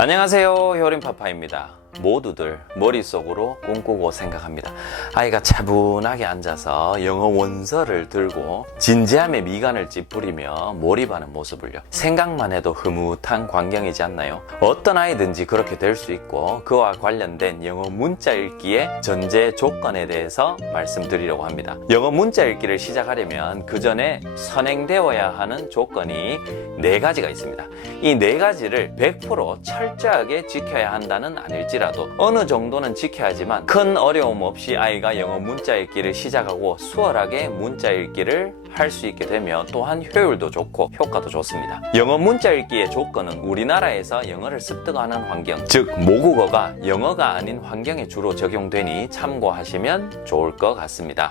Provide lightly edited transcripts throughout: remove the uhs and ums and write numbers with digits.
안녕하세요, 효림파파입니다. 모두들 머릿속으로 꿈꾸고 생각합니다. 아이가 차분하게 앉아서 영어 원서를 들고 진지함에 미간을 찌푸리며 몰입하는 모습을요, 생각만 해도 흐뭇한 광경이지 않나요? 어떤 아이든지 그렇게 될 수 있고, 그와 관련된 영어 문자 읽기의 전제 조건에 대해서 말씀드리려고 합니다. 영어 문자 읽기를 시작하려면 그 전에 선행되어야 하는 조건이 4가지가 있습니다. 이 4가지를 100% 철저하게 지켜야 한다는 아닐지라도 어느 정도는 지켜야지만 큰 어려움 없이 아이가 영어 문자 읽기를 시작하고 수월하게 문자 읽기를 할 수 있게 되며, 또한 효율도 좋고 효과도 좋습니다. 영어 문자 읽기의 조건은 우리나라에서 영어를 습득하는 환경, 즉 모국어가 영어가 아닌 환경에 주로 적용되니 참고하시면 좋을 것 같습니다.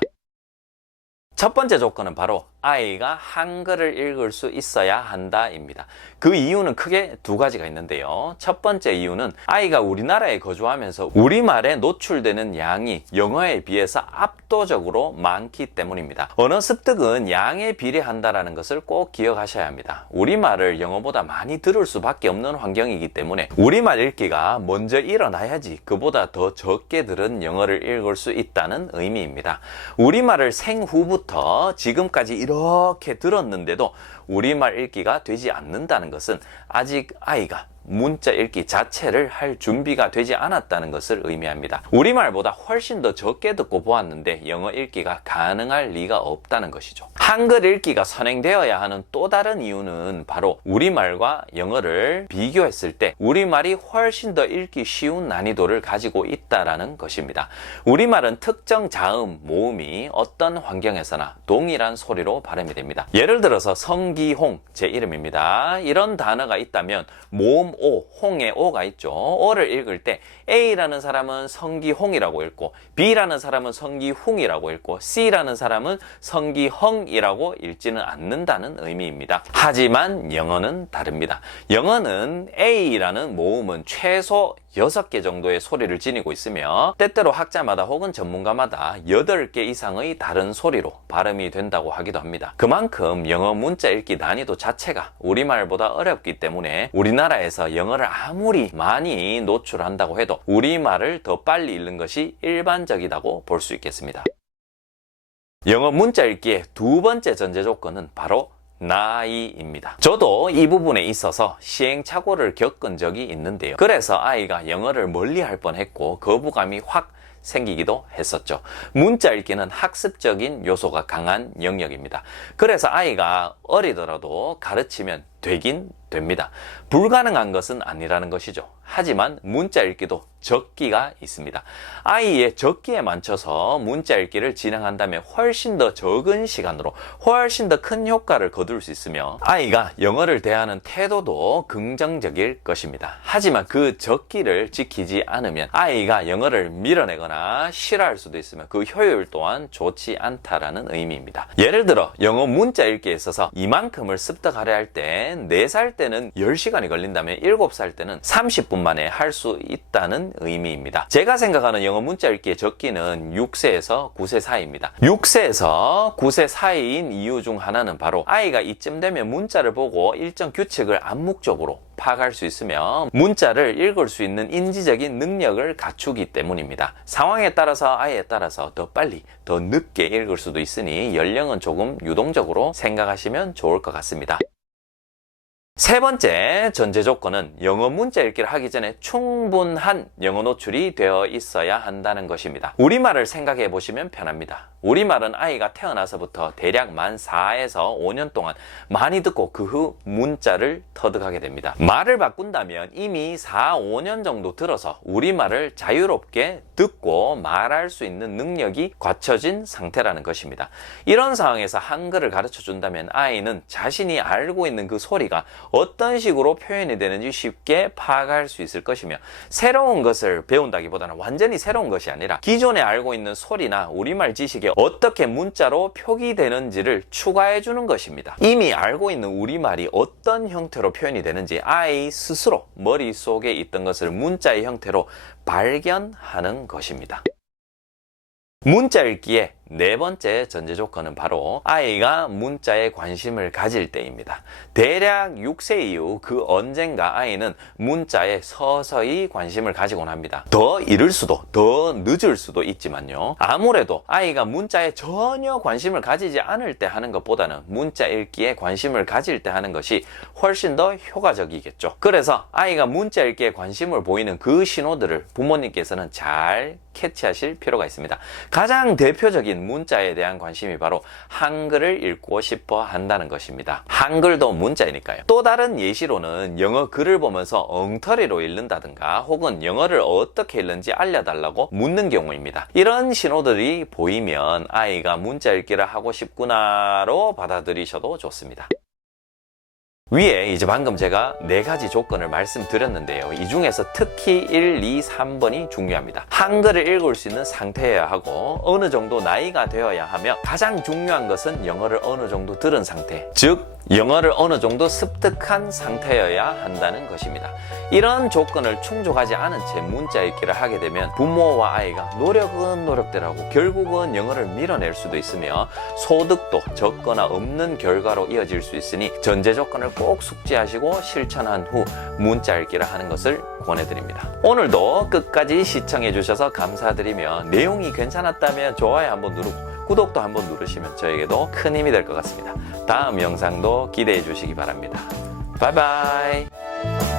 첫 번째 조건은 바로 아이가 한글을 읽을 수 있어야 한다입니다. 그 이유는 크게 2가지가 있는데요. 첫 번째 이유는 아이가 우리나라에 거주하면서 우리말에 노출되는 양이 영어에 비해서 압도적으로 많기 때문입니다. 언어 습득은 양에 비례한다는 것을 꼭 기억하셔야 합니다. 우리말을 영어보다 많이 들을 수밖에 없는 환경이기 때문에 우리말 읽기가 먼저 일어나야지 그보다 더 적게 들은 영어를 읽을 수 있다는 의미입니다. 우리말을 생후부터 지금까지 이렇게 들었는데도 우리말 읽기가 되지 않는다는 것은 아직 아이가 문자 읽기 자체를 할 준비가 되지 않았다는 것을 의미합니다. 우리말보다 훨씬 더 적게 듣고 보았는데 영어 읽기가 가능할 리가 없다는 것이죠. 한글 읽기가 선행되어야 하는 또 다른 이유는 바로 우리말과 영어를 비교했을 때 우리말이 훨씬 더 읽기 쉬운 난이도를 가지고 있다는 것입니다. 우리말은 특정 자음, 모음이 어떤 환경에서나 동일한 소리로 발음이 됩니다. 예를 들어서 성기홍, 제 이름입니다. 이런 단어가 있다면 모음 오, 홍의 오가 있죠. 오를 읽을 때 A라는 사람은 성기홍이라고 읽고, B라는 사람은 성기훈이라고 읽고, C라는 사람은 성기헝이라고 읽지는 않는다는 의미입니다. 하지만 영어는 다릅니다. 영어는 A라는 모음은 최소 6개 정도의 소리를 지니고 있으며, 때때로 학자마다 혹은 전문가마다 8개 이상의 다른 소리로 발음이 된다고 하기도 합니다. 그만큼 영어 문자 읽기 난이도 자체가 우리말보다 어렵기 때문에 우리나라에서 영어를 아무리 많이 노출한다고 해도 우리말을 더 빨리 읽는 것이 일반적이라고 볼 수 있겠습니다. 영어 문자 읽기의 2번째 전제 조건은 바로 나이입니다. 저도 이 부분에 있어서 시행착오를 겪은 적이 있는데요. 그래서 아이가 영어를 멀리할 뻔했고 거부감이 확 생기기도 했었죠. 문자 읽기는 학습적인 요소가 강한 영역입니다. 그래서 아이가 어리더라도 가르치면 되긴 됩니다. 불가능한 것은 아니라는 것이죠. 하지만 문자 읽기도 적기가 있습니다. 아이의 적기에 맞춰서 문자 읽기를 진행한다면 훨씬 더 적은 시간으로 훨씬 더 큰 효과를 거둘 수 있으며, 아이가 영어를 대하는 태도도 긍정적일 것입니다. 하지만 그 적기를 지키지 않으면 아이가 영어를 밀어내거나 싫어할 수도 있으며 그 효율 또한 좋지 않다라는 의미입니다. 예를 들어 영어 문자 읽기에 있어서 이만큼을 습득하려 할 때 4살 때는 10시간이 걸린다면 7살 때는 30분 만에 할 수 있다는 의미입니다. 제가 생각하는 영어 문자 읽기의 적기는 6세에서 9세 사이입니다. 6세에서 9세 사이인 이유 중 하나는 바로 아이가 이쯤 되면 문자를 보고 일정 규칙을 암묵적으로 파악할 수 있으며 문자를 읽을 수 있는 인지적인 능력을 갖추기 때문입니다. 상황에 따라서 아이에 따라서 더 빨리, 더 늦게 읽을 수도 있으니 연령은 조금 유동적으로 생각하시면 좋을 것 같습니다. 3번째 전제 조건은 영어 문자 읽기를 하기 전에 충분한 영어 노출이 되어 있어야 한다는 것입니다. 우리말을 생각해 보시면 편합니다. 우리말은 아이가 태어나서부터 대략 만 4에서 5년 동안 많이 듣고 그 후 문자를 터득하게 됩니다. 말을 바꾼다면 이미 4, 5년 정도 들어서 우리말을 자유롭게 듣고 말할 수 있는 능력이 갖춰진 상태라는 것입니다. 이런 상황에서 한글을 가르쳐 준다면 아이는 자신이 알고 있는 그 소리가 어떤 식으로 표현이 되는지 쉽게 파악할 수 있을 것이며, 새로운 것을 배운다기보다는 완전히 새로운 것이 아니라 기존에 알고 있는 소리나 우리말 지식에 어떻게 문자로 표기되는지를 추가해 주는 것입니다. 이미 알고 있는 우리말이 어떤 형태로 표현이 되는지 아이 스스로 머릿속에 있던 것을 문자의 형태로 발견하는 것입니다. 문자 읽기의 네 번째 전제 조건은 바로 아이가 문자에 관심을 가질 때입니다. 대략 6세 이후 그 언젠가 아이는 문자에 서서히 관심을 가지곤 합니다. 더 이를 수도 더 늦을 수도 있지만요. 아무래도 아이가 문자에 전혀 관심을 가지지 않을 때 하는 것보다는 문자 읽기에 관심을 가질 때 하는 것이 훨씬 더 효과적이겠죠. 그래서 아이가 문자 읽기에 관심을 보이는 그 신호들을 부모님께서는 잘 캐치하실 필요가 있습니다. 가장 대표적인 문자에 대한 관심이 바로 한글을 읽고 싶어 한다는 것입니다. 한글도 문자이니까요. 또 다른 예시로는 영어 글을 보면서 엉터리로 읽는다든가 혹은 영어를 어떻게 읽는지 알려달라고 묻는 경우입니다. 이런 신호들이 보이면 아이가 문자 읽기를 하고 싶구나로 받아들이셔도 좋습니다. 위에 이제 방금 제가 4가지 조건을 말씀드렸는데요. 이 중에서 특히 1, 2, 3번이 중요합니다. 한글을 읽을 수 있는 상태여야 하고 어느 정도 나이가 되어야 하며 가장 중요한 것은 영어를 어느 정도 들은 상태, 즉 영어를 어느 정도 습득한 상태여야 한다는 것입니다. 이런 조건을 충족하지 않은 채 문자 읽기를 하게 되면 부모와 아이가 노력은 노력대로하고 결국은 영어를 밀어낼 수도 있으며 소득도 적거나 없는 결과로 이어질 수 있으니 전제 조건을 꼭 숙지하시고 실천한 후 문자 읽기를 하는 것을 권해드립니다. 오늘도 끝까지 시청해 주셔서 감사드리며 내용이 괜찮았다면 좋아요 한번 누르고 구독도 한번 누르시면 저에게도 큰 힘이 될 것 같습니다. 다음 영상도 기대해 주시기 바랍니다. 바이바이.